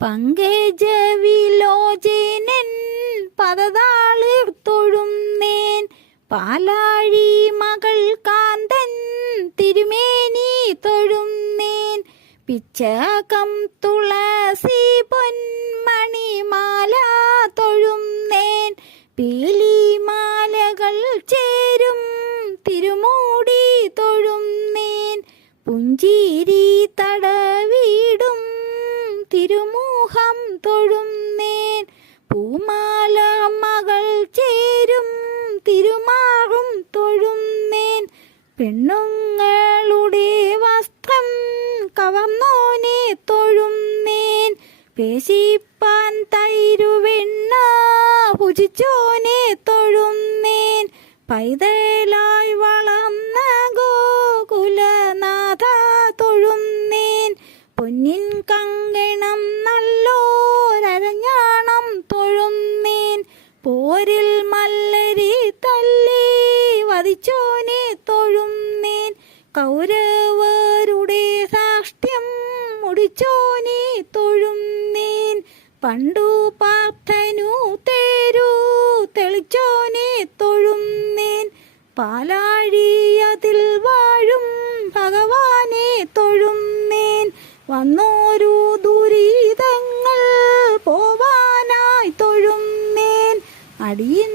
പങ്കജവിലോചനൻ പദതാളിർത്തൊഴുന്നേൻ പാലാഴി മകൾ കാന്തൻ തിരുമേനി തൊഴുന്നേൻ പിച്ചകം തുളസി പൊന്മണിമാല തൊഴുന്നേൻ പീലിമാലകൾ ചേരും തിരുമൂടി തൊഴുന്നേൻ പുഞ്ചിരി തടവിടും തിരുമുഖം തൊഴുന്നേൻ പൂമാല മകൾ ചേരും തിരുമാറും തൊഴുന്നേൻ പെണ്ണുങ്ങളുടെ വസ്ത്രം കവർന്നോനെ തൊഴുന്നേൻ പേശിപ്പാൻ തൈരുവെണ്ണ ഭുജിച്ചോനെ തൊഴുന്നേൻ പൈതലായി വളർന്ന ഗോകുലനാഥ തൊഴുന്നേൻ പൊന്നിൻ കങ്കണം നല്ലോരഞ്ഞാണം തൊഴുന്നേൻ പോരിൽ മല്ലരി തല്ലി വധിച്ചോനെ തൊഴുന്നേൻ കൗരവരുടെ സാക്ഷ്യം മുടിച്ചോനെ തൊഴുന്നേൻ പണ്ടു പാർത്ഥനു തേരു തെളിച്ചോനെ തൊഴുന്നേൻ പാലാഴിയതിൽ വാഴും ഭഗവാനെ തൊഴുന്നേൻ വന്നോരു ദുരിതങ്ങൾ പോവാനായി തൊഴുന്നേൻ അടിയൻ